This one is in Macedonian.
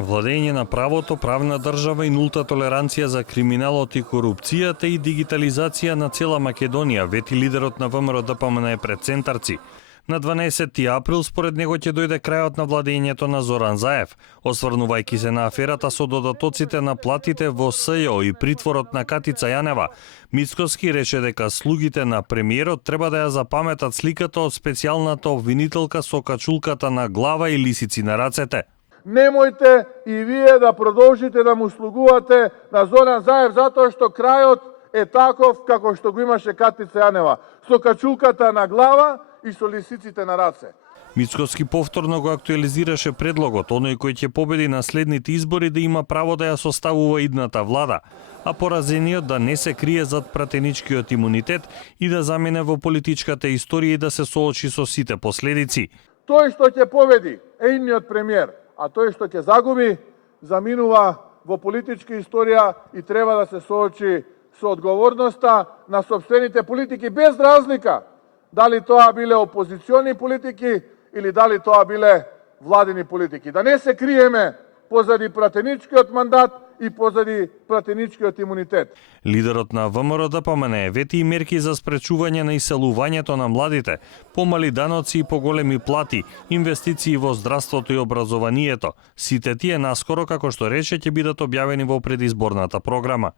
Владење на правото, правна држава и нулта толеранција за криминалот и корупцијата и дигитализација на цела Македонија, вети лидерот на ВМРО ДПМН пред центарци. На 12 април според него ќе дојде крајот на владењето на Зоран Заев, осврнувајќи се на аферата со додатоците на платите во СЈО и притворот на Катица Јанева. Мицкоски рече дека слугите на премиерот треба да ја запаметат сликата од специјалната обвинителка со качулката на глава и лисици на рацете. Немојте и вие да продолжите да му слугувате на Зоран Заев затоа што крајот е таков како што го имаше Катица Јанева, со качулката на глава и со лисиците на раце. Мицкоски повторно го актуализираше предлогот, оној кој ќе победи на следните избори да има право да ја составува идната влада, а поразениот да не се крие зад пратеничкиот имунитет и да замине во политичката историја и да се соочи со сите последици. Тој што ќе победи е идниот премиер, а тој што ќе загуби заминува во политичка историја и треба да се соочи со одговорноста на сопствените политики без разлика дали тоа биле опозициони политики или дали тоа биле владини политики. Да не се криеме позади пратеничкиот мандат и позади пратеничкиот имунитет. Лидерот на ВМРО ДПМН вети и мерки за спречување на иселувањето на младите, помали даноци и поголеми плати, инвестиции во здравството и образованието. Сите тие наскоро, како што рече, ќе бидат објавени во предизборната програма.